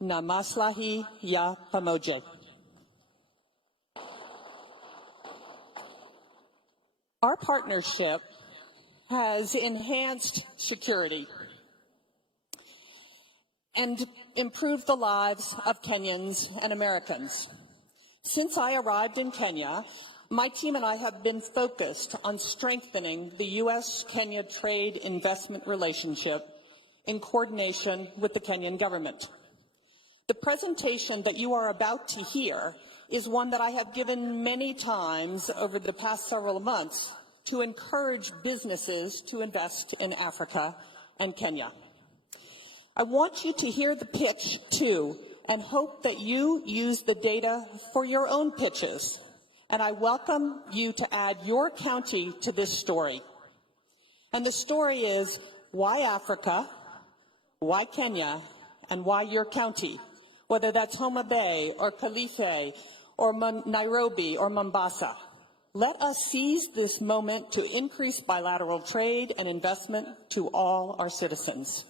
na maslahi ya pamoja. Our partnership has enhanced security and improved the lives of Kenyans and Americans. Since I arrived in Kenya, my team and I have been focused on strengthening the U.S.-Kenya trade investment relationship in coordination with the Kenyan government. The presentation that you are about to hear is one that I have given many times over the past several months to encourage businesses to invest in Africa and Kenya. I want you to hear the pitch too, and hope that you use the data for your own pitches. And I welcome you to add your county to this story. And the story is, why Africa, why Kenya, and why your county? Whether that's Homa Bay or Kilifi or Nairobi or Mombasa. Let us seize this moment to increase bilateral trade and investment to all our citizens.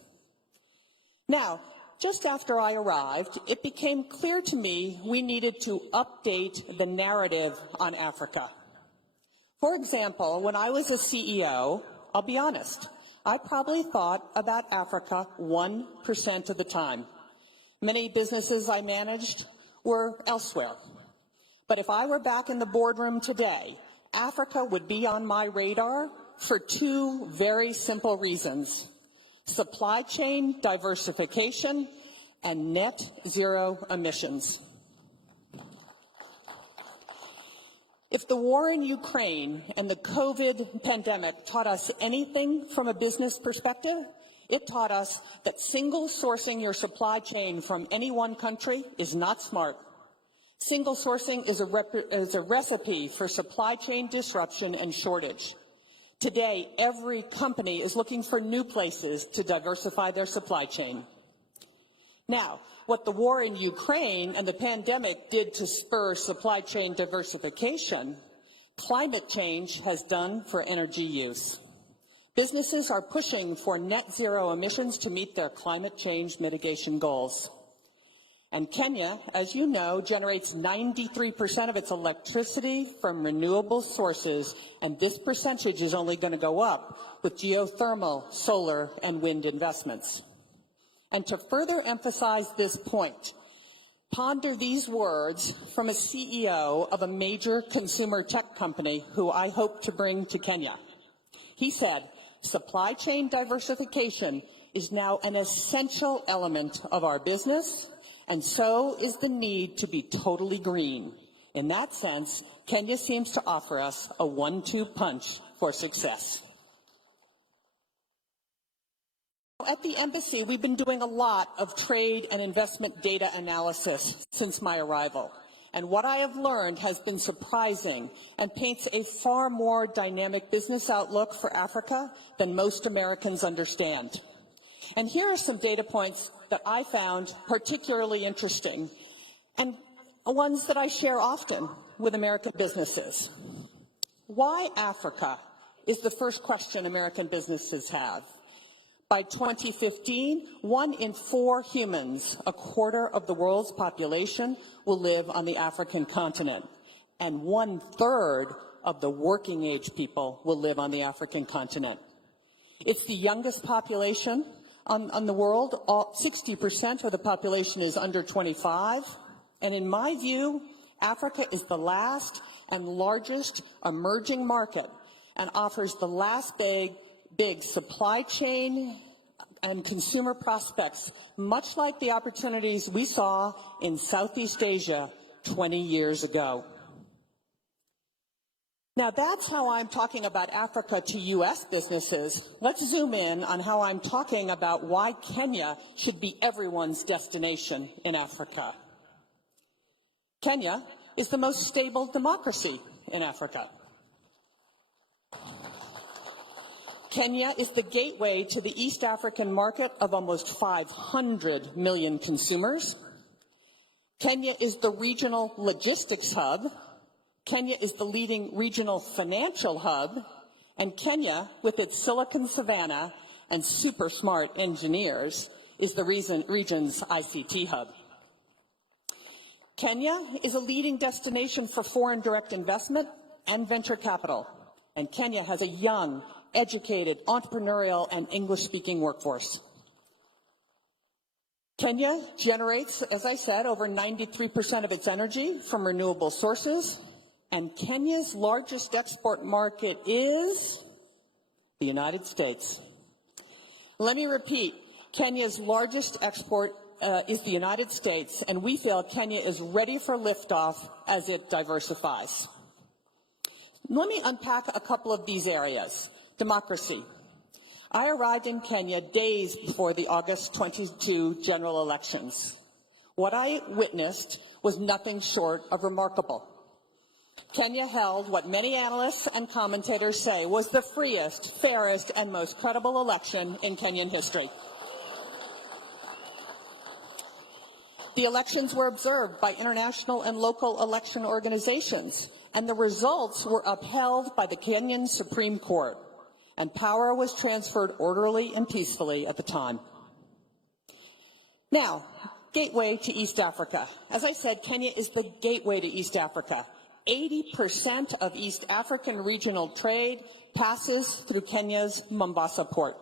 Now, just after I arrived, it became clear to me we needed to update the narrative on Africa. For example, when I was a CEO, I'll be honest, I probably thought about Africa 1% of the time. Many businesses I managed were elsewhere. But if I were back in the boardroom today, Africa would be on my radar for two very simple reasons: supply chain diversification and net zero emissions. If the war in Ukraine and the COVID pandemic taught us anything from a business perspective, it taught us that single sourcing your supply chain from any one country is not smart. Single sourcing is a recipe for supply chain disruption and shortage. Today, every company is looking for new places to diversify their supply chain. Now, what the war in Ukraine and the pandemic did to spur supply chain diversification, climate change has done for energy use. Businesses are pushing for net zero emissions to meet their climate change mitigation goals. And Kenya, as you know, generates 93% of its electricity from renewable sources, and this percentage is only going to go up with geothermal, solar, and wind investments. And to further emphasize this point, ponder these words from a CEO of a major consumer tech company who I hope to bring to Kenya. He said, "Supply chain diversification is now an essential element of our business, and so is the need to be totally green. In that sense, Kenya seems to offer us a 1-2 punch for success." At the embassy, we've been doing a lot of trade and investment data analysis since my arrival. And what I have learned has been surprising and paints a far more dynamic business outlook for Africa than most Americans understand. And here are some data points that I found particularly interesting, and ones that I share often with American businesses. Why Africa is the first question American businesses have. By 2015, 1 in 4 humans, a quarter of the world's population, will live on the African continent, and 1/3 of the working age people will live on the African continent. It's the youngest population on the world. 60% of the population is under 25, and in my view, Africa is the last and largest emerging market and offers the last big supply chain and consumer prospects, much like the opportunities we saw in Southeast Asia 20 years ago. Now, that's how I'm talking about Africa to U.S. businesses. Let's zoom in on how I'm talking about why Kenya should be everyone's destination in Africa. Kenya is the most stable democracy in Africa. Kenya is the gateway to the East African market of almost 500 million consumers. Kenya is the regional logistics hub. Kenya is the leading regional financial hub. And Kenya, with its Silicon Savannah and super smart engineers, is the region's ICT hub. Kenya is a leading destination for foreign direct investment and venture capital, and Kenya has a young, educated, entrepreneurial, and English-speaking workforce. Kenya generates, as I said, over 93% of its energy from renewable sources, and Kenya's largest export market is the United States. Let me repeat, Kenya's largest export is the United States, and we feel Kenya is ready for liftoff as it diversifies. Let me unpack a couple of these areas. Democracy. I arrived in Kenya days before the August 22 general elections. What I witnessed was nothing short of remarkable. Kenya held what many analysts and commentators say was the freest, fairest, and most credible election in Kenyan history. The elections were observed by international and local election organizations, and the results were upheld by the Kenyan Supreme Court, and power was transferred orderly and peacefully at the time. Now, gateway to East Africa. As I said, Kenya is the gateway to East Africa. 80% of East African regional trade passes through Kenya's Mombasa port.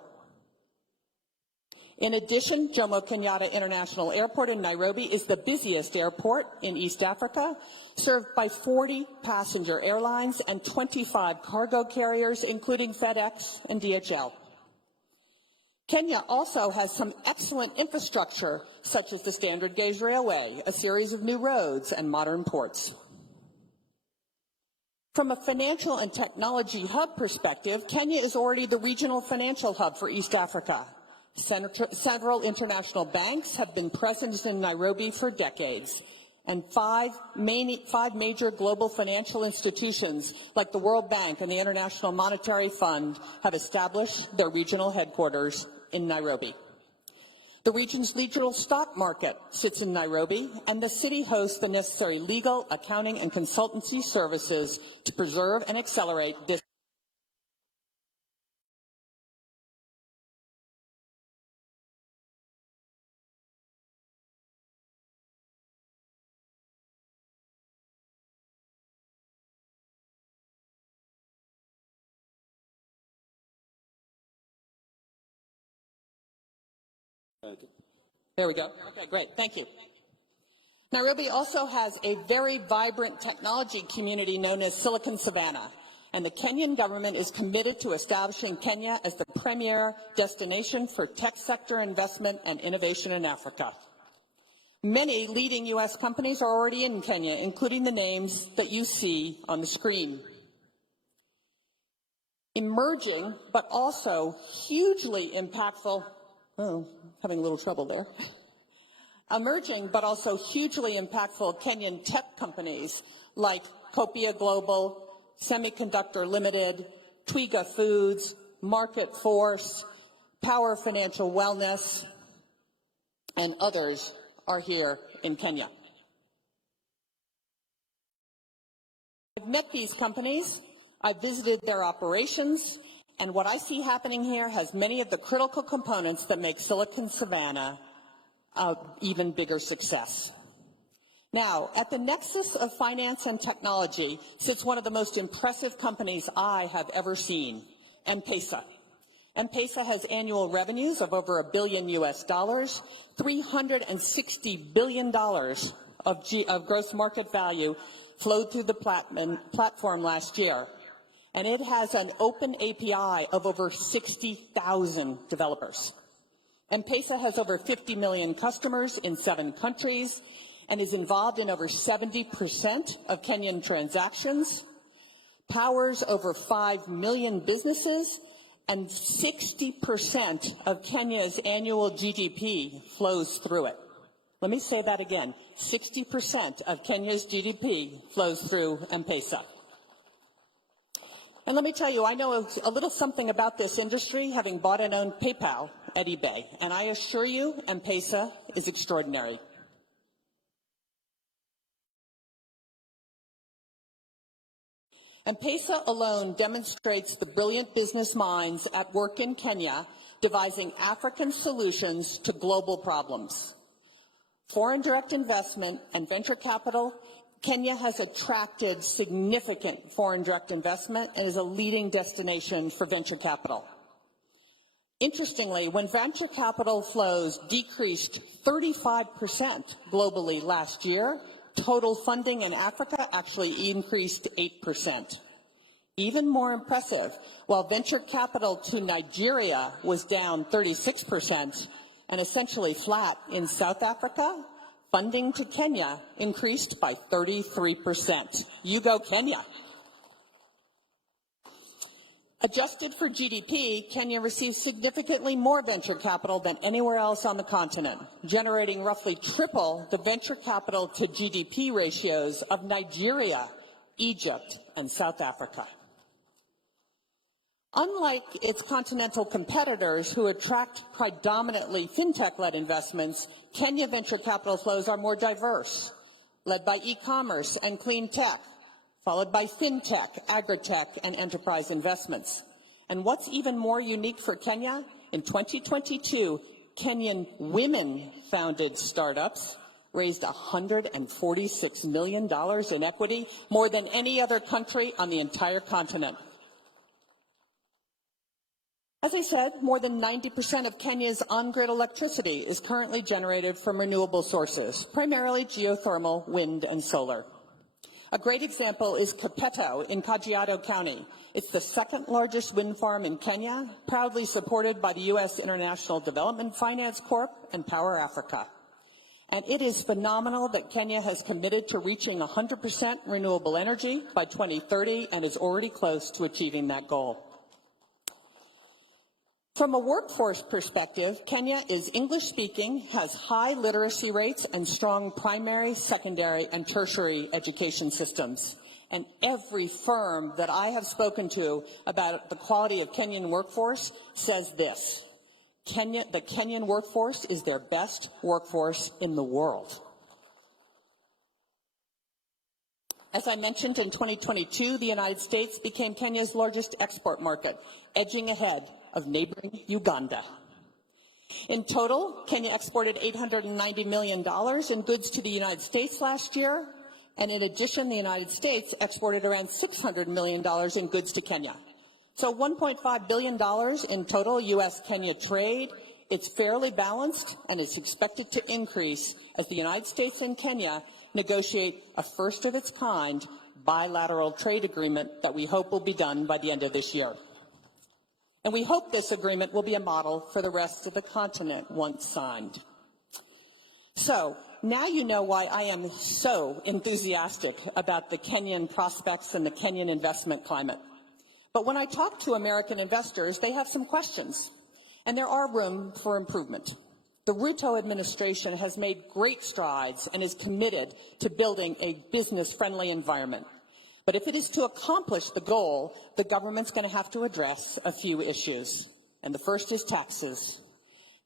In addition, Jomo Kenyatta International Airport in Nairobi is the busiest airport in East Africa, served by 40 passenger airlines and 25 cargo carriers, including FedEx and DHL. Kenya also has some excellent infrastructure, such as the Standard Gauge Railway, a series of new roads, and modern ports. From a financial and technology hub perspective, Kenya is already the regional financial hub for East Africa. Several international banks have been present in Nairobi for decades, and five major global financial institutions like the World Bank and the International Monetary Fund have established their regional headquarters in Nairobi. The region's regional stock market sits in Nairobi, and the city hosts the necessary legal, accounting, and consultancy services to preserve and accelerate this. There we go. Okay, great. Thank you. Nairobi also has a very vibrant technology community known as Silicon Savannah, and the Kenyan government is committed to establishing Kenya as the premier destination for tech sector investment and innovation in Africa. Many leading U.S. companies are already in Kenya, including the names that you see on the screen. Emerging, but also hugely impactful, having a little trouble there. Emerging, but also hugely impactful Kenyan tech companies like Copia Global, Semiconductor Limited, Twiga Foods, Market Force, Power Financial Wellness, and others are here in Kenya. I've met these companies, I've visited their operations, and what I see happening here has many of the critical components that make Silicon Savannah an even bigger success. Now, at the nexus of finance and technology sits one of the most impressive companies I have ever seen, M-Pesa. M-Pesa has annual revenues of over $1 billion US, $360 billion of gross market value flowed through the platform last year. And it has an open API of over 60,000 developers. M-Pesa has over 50 million customers in 7 countries and is involved in over 70% of Kenyan transactions, powers over 5 million businesses, and 60% of Kenya's annual GDP flows through it. Let me say that again. 60% of Kenya's GDP flows through M-Pesa. And let me tell you, I know a little something about this industry, having bought and owned PayPal at eBay, and I assure you, M-Pesa is extraordinary. M-Pesa alone demonstrates the brilliant business minds at work in Kenya, devising African solutions to global problems. Foreign direct investment and venture capital, Kenya has attracted significant foreign direct investment and is a leading destination for venture capital. Interestingly, when venture capital flows decreased 35% globally last year, total funding in Africa actually increased 8%. Even more impressive, while venture capital to Nigeria was down 36% and essentially flat in South Africa, funding to Kenya increased by 33%. You go, Kenya. Adjusted for GDP, Kenya receives significantly more venture capital than anywhere else on the continent, generating roughly triple the venture capital to GDP ratios of Nigeria, Egypt, and South Africa. Unlike its continental competitors who attract predominantly fintech-led investments, Kenya venture capital flows are more diverse, led by e-commerce and clean tech, followed by fintech, agritech, and enterprise investments. And what's even more unique for Kenya, in 2022, Kenyan women-founded startups raised $146 million in equity, more than any other country on the entire continent. As I said, more than 90% of Kenya's on-grid electricity is currently generated from renewable sources, primarily geothermal, wind, and solar. A great example is Kapeto in Kajiado County. It's the second largest wind farm in Kenya, proudly supported by the U.S. International Development Finance Corp. And Power Africa. And it is phenomenal that Kenya has committed to reaching 100% renewable energy by 2030 and is already close to achieving that goal. From a workforce perspective, Kenya is English-speaking, has high literacy rates, and strong primary, secondary, and tertiary education systems. And every firm that I have spoken to about the quality of Kenyan workforce says this: the Kenyan workforce is their best workforce in the world. As I mentioned, in 2022, the United States became Kenya's largest export market, edging ahead of neighboring Uganda. In total, Kenya exported $890 million in goods to the United States last year, and in addition, the United States exported around $600 million in goods to Kenya. So $1.5 billion in total U.S.-Kenya trade. It's fairly balanced, and it's expected to increase as the United States and Kenya negotiate a first-of-its-kind bilateral trade agreement that we hope will be done by the end of this year. And we hope this agreement will be a model for the rest of the continent once signed. So now you know why I am so enthusiastic about the Kenyan prospects and the Kenyan investment climate. But when I talk to American investors, they have some questions, and there are room for improvement. The Ruto administration has made great strides and is committed to building a business-friendly environment. But if it is to accomplish the goal, the government's going to have to address a few issues. And the first is taxes.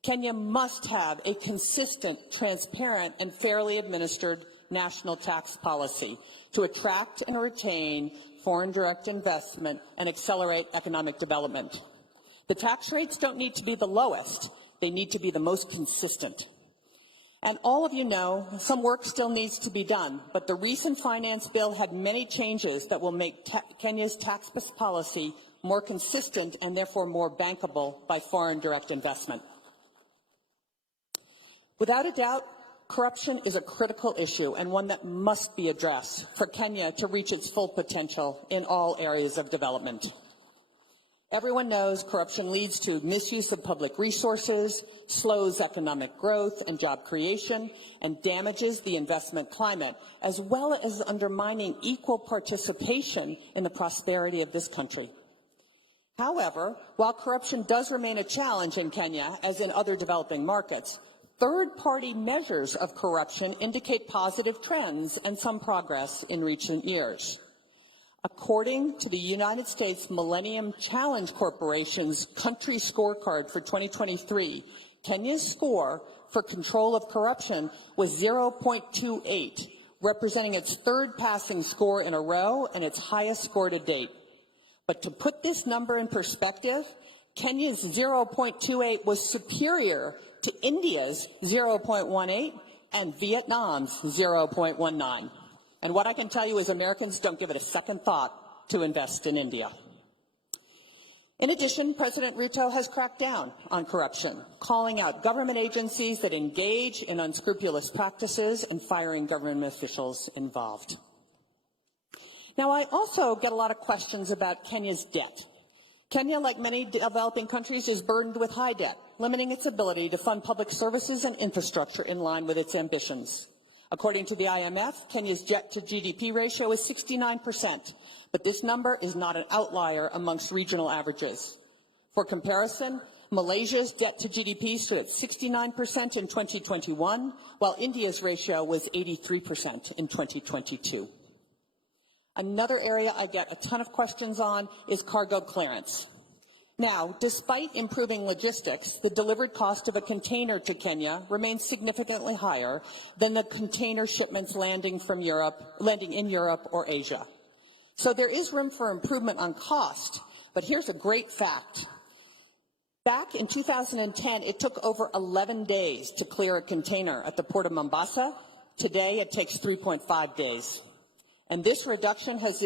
Kenya must have a consistent, transparent, and fairly administered national tax policy to attract and retain foreign direct investment and accelerate economic development. The tax rates don't need to be the lowest. They need to be the most consistent. And all of you know, some work still needs to be done, but the recent finance bill had many changes that will make Kenya's tax policy more consistent and therefore more bankable by foreign direct investment. Without a doubt, corruption is a critical issue and one that must be addressed for Kenya to reach its full potential in all areas of development. Everyone knows corruption leads to misuse of public resources, slows economic growth and job creation, and damages the investment climate, as well as undermining equal participation in the prosperity of this country. However, while corruption does remain a challenge in Kenya, as in other developing markets, third-party measures of corruption indicate positive trends and some progress in recent years. According to the United States Millennium Challenge Corporation's country scorecard for 2023, Kenya's score for control of corruption was 0.28, representing its third passing score in a row and its highest score to date. But to put this number in perspective, Kenya's 0.28 was superior to India's 0.18 and Vietnam's 0.19. And what I can tell you is Americans don't give it a second thought to invest in India. In addition, President Ruto has cracked down on corruption, calling out government agencies that engage in unscrupulous practices and firing government officials involved. Now, I also get a lot of questions about Kenya's debt. Kenya, like many developing countries, is burdened with high debt, limiting its ability to fund public services and infrastructure in line with its ambitions. According to the IMF, Kenya's debt to GDP ratio is 69%, but this number is not an outlier amongst regional averages. For comparison, Malaysia's debt to GDP stood at 69% in 2021, while India's ratio was 83% in 2022. Another area I get a ton of questions on is cargo clearance. Now, despite improving logistics, the delivered cost of a container to Kenya remains significantly higher than the container shipments landing in Europe or Asia. So there is room for improvement on cost, but here's a great fact. Back in 2010, it took over 11 days to clear a container at the port of Mombasa. Today, it takes 3.5 days. And this reduction has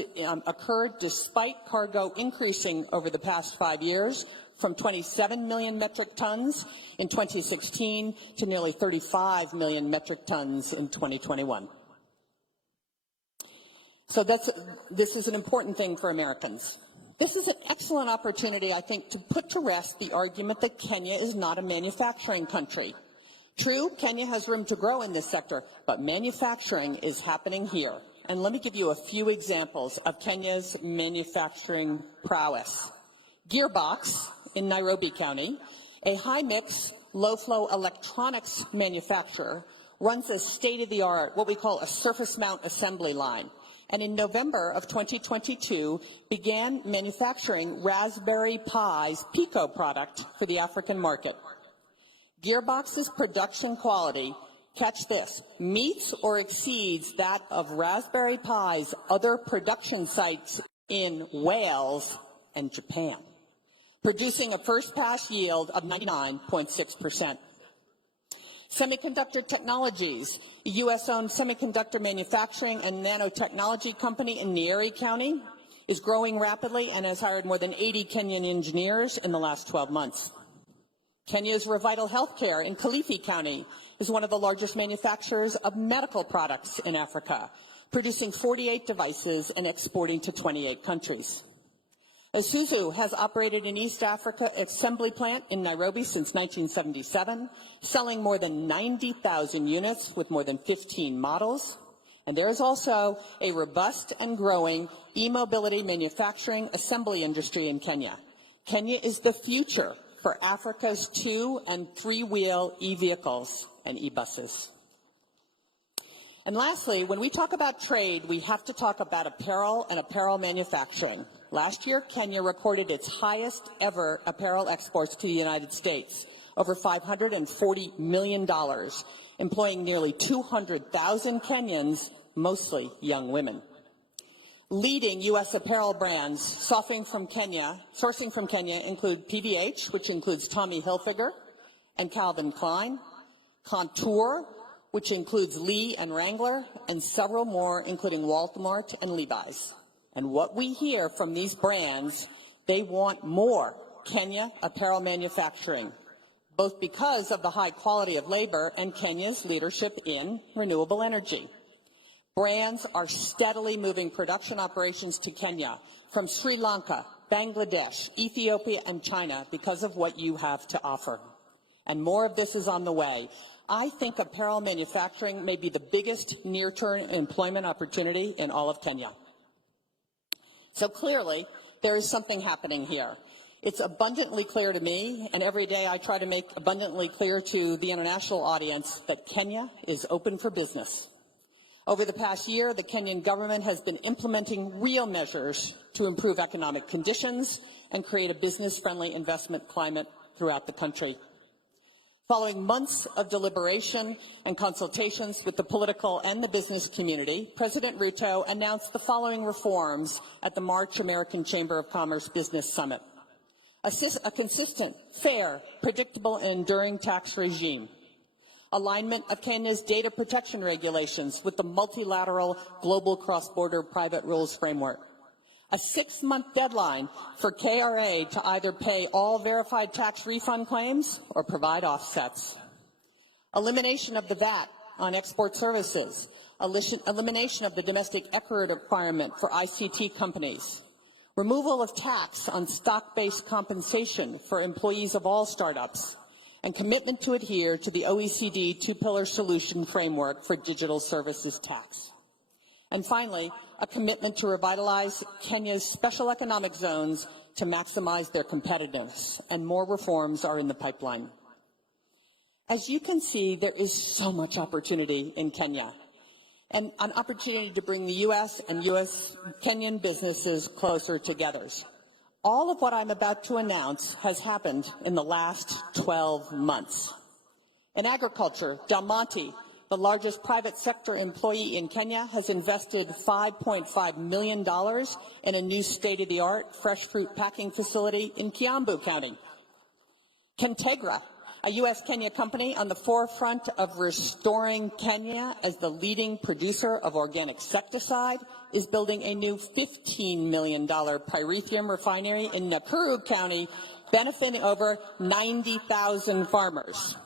occurred despite cargo increasing over the past 5 years from 27 million metric tons in 2016 to nearly 35 million metric tons in 2021. So this is an important thing for Americans. This is an excellent opportunity, I think, to put to rest the argument that Kenya is not a manufacturing country. True, Kenya has room to grow in this sector, but manufacturing is happening here. And let me give you a few examples of Kenya's manufacturing prowess. Gearbox in Nairobi County, a high-mix, low-flow electronics manufacturer, runs a state-of-the-art, what we call a surface mount assembly line. And in November of 2022, began manufacturing Raspberry Pi's Pico product for the African market. Gearbox's production quality, catch this, meets or exceeds that of Raspberry Pi's other production sites in Wales and Japan, producing a first-pass yield of 99.6%. Semiconductor Technologies, a U.S.-owned semiconductor manufacturing and nanotechnology company in Nyeri County, is growing rapidly and has hired more than 80 Kenyan engineers in the last 12 months. Kenya's Revital Healthcare in Kilifi County is one of the largest manufacturers of medical products in Africa, producing 48 devices and exporting to 28 countries. Isuzu has operated an East Africa assembly plant in Nairobi since 1977, selling more than 90,000 units with more than 15 models. And there is also a robust and growing e-mobility manufacturing assembly industry in Kenya. Kenya is the future for Africa's 2- and 3-wheel e-vehicles and e-buses. And lastly, when we talk about trade, we have to talk about apparel and apparel manufacturing. Last year, Kenya recorded its highest ever apparel exports to the United States, over $540 million, employing nearly 200,000 Kenyans, mostly young women. Leading U.S. apparel brands sourcing from Kenya include PVH, which includes Tommy Hilfiger and Calvin Klein, Contour, which includes Lee and Wrangler, and several more, including Walmart and Levi's. And what we hear from these brands, they want more Kenya apparel manufacturing, both because of the high quality of labor and Kenya's leadership in renewable energy. Brands are steadily moving production operations to Kenya from Sri Lanka, Bangladesh, Ethiopia, and China because of what you have to offer. And more of this is on the way. I think apparel manufacturing may be the biggest near-term employment opportunity in all of Kenya. So clearly, there is something happening here. It's abundantly clear to me, and every day I try to make abundantly clear to the international audience that Kenya is open for business. Over the past year, the Kenyan government has been implementing real measures to improve economic conditions and create a business-friendly investment climate throughout the country. Following months of deliberation and consultations with the political and the business community, President Ruto announced the following reforms at the March American Chamber of Commerce Business Summit. A consistent, fair, predictable, and enduring tax regime. alignment of Kenya's data protection regulations with the multilateral global cross-border private rules framework, a 6-month deadline for KRA to either pay all verified tax refund claims or provide offsets, elimination of the VAT on export services, elimination of the domestic ECRA requirement for ICT companies, removal of tax on stock-based compensation for employees of all startups, and commitment to adhere to the OECD two-pillar solution framework for digital services tax. And finally, a commitment to revitalize Kenya's special economic zones to maximize their competitiveness, and more reforms are in the pipeline. As you can see, there is so much opportunity in Kenya, and an opportunity to bring the U.S. and Kenyan businesses closer together. All of what I'm about to announce has happened in the last 12 months. In agriculture, Del Monte, the largest private sector employee in Kenya, has invested $5.5 million in a new state-of-the-art fresh fruit packing facility in Kiambu County. Kentegra, a U.S.-Kenya company on the forefront of restoring Kenya as the leading producer of organic insecticide, is building a new $15 million pyrethrum refinery in Nakuru County, benefiting over 90,000 farmers.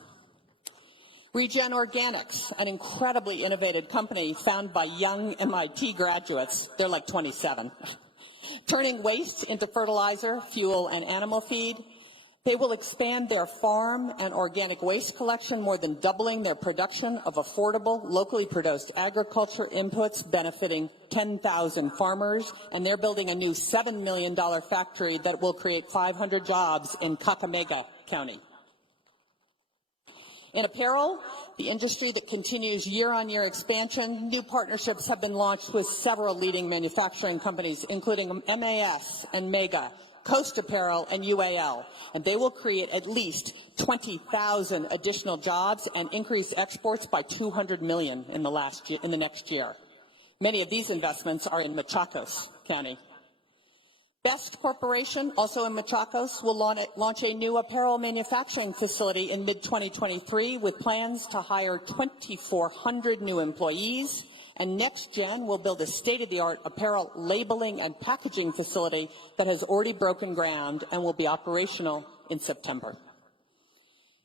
Regen Organics, an incredibly innovative company founded by young MIT graduates, they're like 27, turning waste into fertilizer, fuel, and animal feed. They will expand their farm and organic waste collection, more than doubling their production of affordable, locally produced agriculture inputs, benefiting 10,000 farmers, and they're building a new $7 million factory that will create 500 jobs in Kakamega County. In apparel, the industry that continues year-on-year expansion, new partnerships have been launched with several leading manufacturing companies, including MAS and Mega, Coast Apparel, and UAL, and they will create at least 20,000 additional jobs and increase exports by 200 million in the next year. Many of these investments are in Machakos County. Best Corporation, also in Machakos, will launch a new apparel manufacturing facility in mid-2023 with plans to hire 2,400 new employees. And NextGen will build a state-of-the-art apparel labeling and packaging facility that has already broken ground and will be operational in September.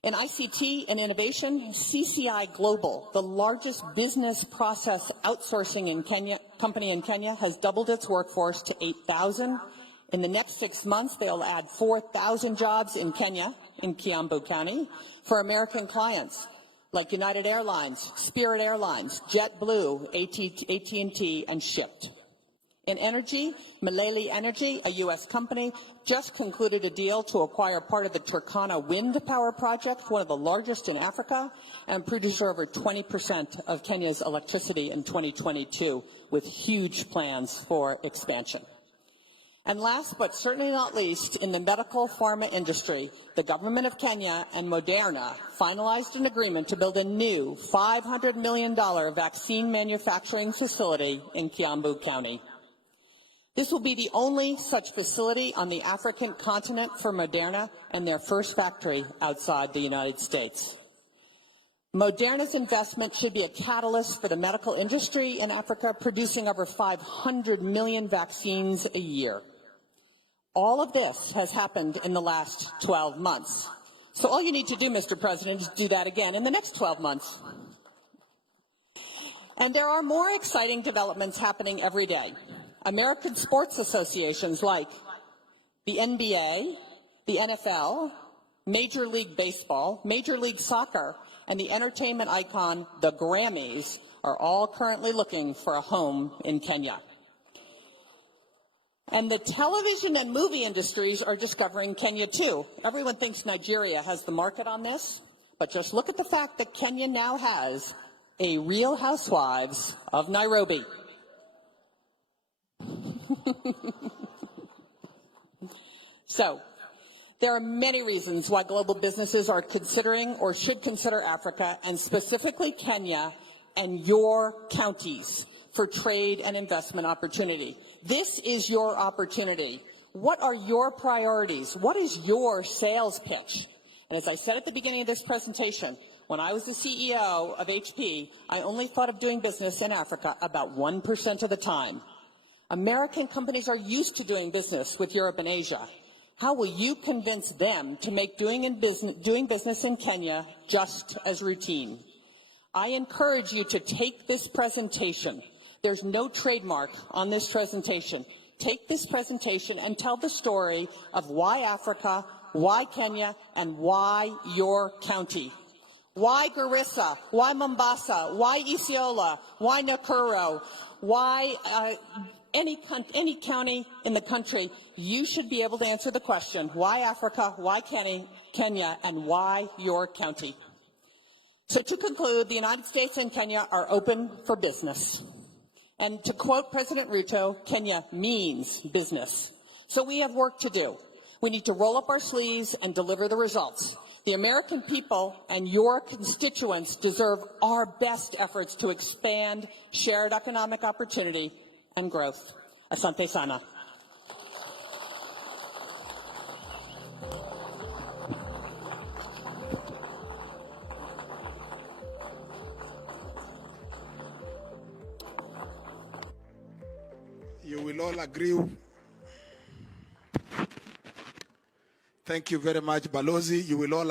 In ICT and innovation, CCI Global, the largest business process outsourcing company in Kenya, has doubled its workforce to 8,000. In the next 6 months, they'll add 4,000 jobs in Kenya, in Kiambu County, for American clients like United Airlines, Spirit Airlines, JetBlue, AT&T, and Shipt. In energy, Milele Energy, a U.S. company, just concluded a deal to acquire part of the Turkana wind power project, one of the largest in Africa, and producer over 20% of Kenya's electricity in 2022, with huge plans for expansion. And last but certainly not least, in the medical pharma industry, the government of Kenya and Moderna finalized an agreement to build a new $500 million vaccine manufacturing facility in Kiambu County. This will be the only such facility on the African continent for Moderna, and their first factory outside the United States. Moderna's investment should be a catalyst for the medical industry in Africa, producing over 500 million vaccines a year. All of this has happened in the last 12 months. So all you need to do, Mr. President, is do that again in the next 12 months. And there are more exciting developments happening every day. American sports associations like the NBA, the NFL, Major League Baseball, Major League Soccer, and the entertainment icon, the Grammys, are all currently looking for a home in Kenya. And the television and movie industries are discovering Kenya too. Everyone thinks Nigeria has the market on this, but just look at the fact that Kenya now has a Real Housewives of Nairobi. So, there are many reasons why global businesses are considering or should consider Africa, and specifically Kenya and your counties, for trade and investment opportunity. This is your opportunity. What are your priorities? What is your sales pitch? And as I said at the beginning of this presentation, When I was the CEO of HP, I only thought of doing business in Africa about 1% of the time. American companies are used to doing business with Europe and Asia. How will you convince them to make doing business in Kenya just as routine? I encourage you to take this presentation. There's no trademark on this presentation. Take this presentation and tell the story of why Africa, why Kenya, and why your county. Why Garissa? Why Mombasa? Why Isiolo? Why Nakuru? Why any county in the country? You should be able to answer the question, why Africa, why Kenya, and why your county? So to conclude, the United States and Kenya are open for business. And to quote President Ruto, Kenya means business. So we have work to do. We need to roll up our sleeves and deliver the results. The American people and your constituents deserve our best efforts to expand shared economic opportunity and growth. Asante sana. You will all agree. Thank you very much, Balozi. You will all